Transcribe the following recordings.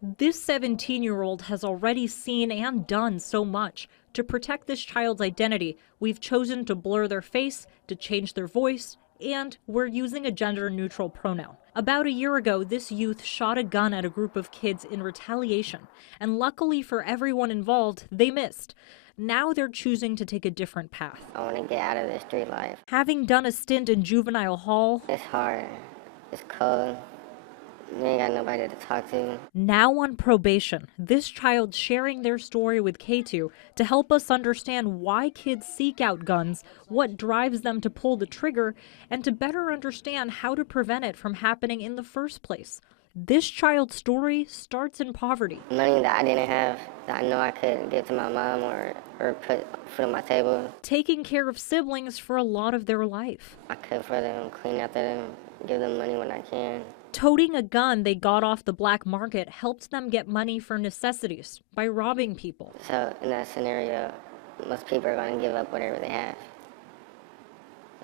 This 17-year-old has already seen and done so much. To protect this child's identity, we've chosen to blur their face, to change their voice, and we're using a gender-neutral pronoun. About a year ago, this youth shot a gun at a group of kids in retaliation, and luckily for everyone involved, they missed. Now they're choosing to take a different path. I want to get out of the street life. Having done a stint in juvenile hall, It's hard. It's cold. You ain't got nobody to talk to. now on probation, this child sharing their story with KATU to help us understand why kids seek out guns, what drives them to pull the trigger, and to better understand how to prevent it from happening in the first place. This child's story starts in poverty. Money that I didn't have, that I know I could give to my mom or put food on my table. Taking care of siblings for a lot of their life. I cook for them, clean after them, give them money when I can. Toting a gun they got off the black market helped them get money for necessities by robbing people. So in that scenario, most people are going to give up whatever they have.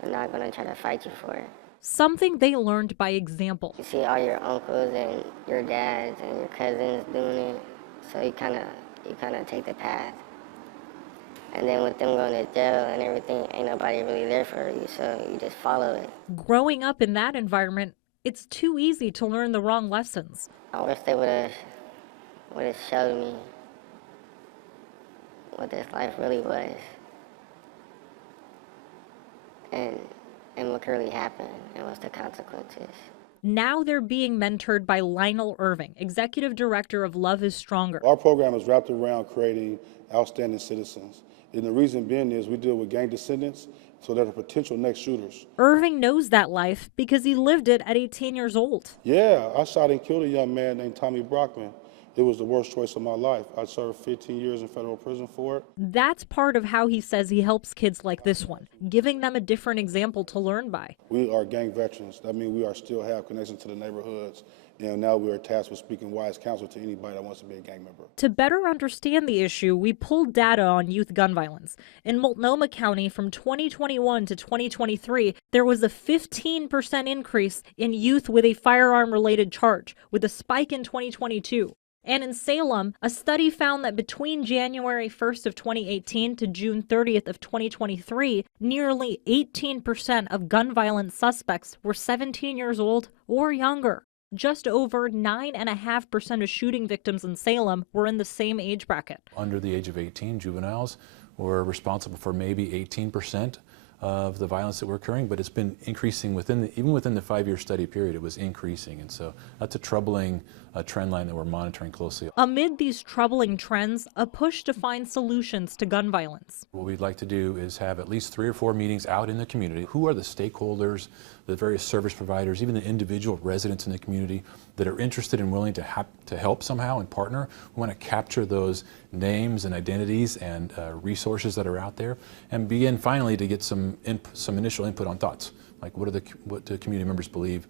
They're not going to try to fight you for it. Something they learned by example. You see all your uncles and your dads and your cousins doing it, so you kind of take the path. And then with them going to jail and everything, ain't nobody really there for you, so you just follow it. Growing up in that environment, it's too easy to learn the wrong lessons. I wish they would have showed me what this life really was, and what could really happen, and what's the consequences. Now they're being mentored by Lionel Irving, Executive Director of Love is Stronger. Our program is wrapped around creating outstanding citizens. And the reason being is we deal with gang descendants, so they're the potential next shooters. Irving knows that life because he lived it at 18 years old. Yeah, I shot and killed a young man named Tommy Brockman. It was the worst choice of my life. I served 15 years in federal prison for it. That's part of how he says he helps kids like this one, giving them a different example to learn by. We are gang veterans. That means we still have connection to the neighborhoods. And now we are tasked with speaking wise counsel to anybody that wants to be a gang member. To better understand the issue, we pulled data on youth gun violence. In Multnomah County from 2021 to 2023, there was a 15% increase in youth with a firearm-related charge, with a spike in 2022. And in Salem, a study found that between January 1st of 2018 to June 30th of 2023, nearly 18% of gun violence suspects were 17 years old or younger. Just over 9.5% of shooting victims in Salem were in the same age bracket. Under the age of 18, juveniles were responsible for maybe 18% of the violence that we're occurring, but it's been increasing even within the 5-year study period. It was increasing, and so that's a troubling trend line that we're monitoring closely. Amid these troubling trends, a push to find solutions to gun violence. What we'd like to do is have at least 3 or 4 meetings out in the community. Who are the stakeholders, the various service providers, even the individual residents in the community that are interested and willing to help somehow and partner? We want to capture those names and identities and resources that are out there, and begin finally to get some initial input on thoughts, like what do community members believe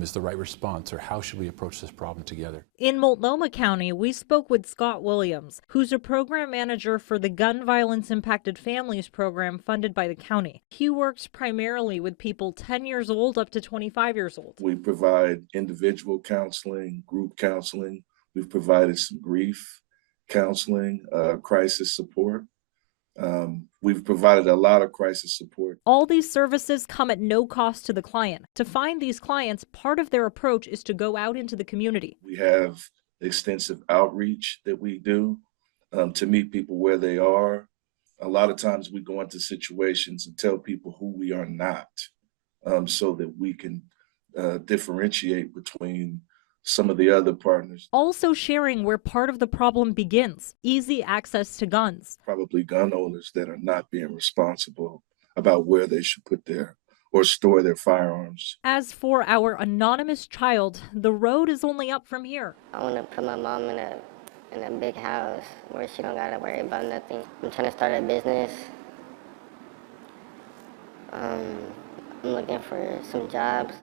is the right response, or how should we approach this problem together? In Multnomah County, we spoke with Scott Williams, who's a program manager for the Gun Violence Impacted Families program funded by the county. He works primarily with people 10 years old up to 25 years old. We provide individual counseling, group counseling. We've provided some grief counseling, crisis support. We've provided a lot of crisis support. All these services come at no cost to the client. To find these clients, part of their approach is to go out into the community. We have extensive outreach that we do to meet people where they are. A lot of times we go into situations and tell people who we are not, so that we can differentiate between some of the other partners. Also sharing where part of the problem begins, easy access to guns. Probably gun owners that are not being responsible about where they should put or store their firearms. As for our anonymous child, the road is only up from here. I want to put my mom in a big house where she don't got to worry about nothing. I'm trying to start a business. I'm looking for some jobs.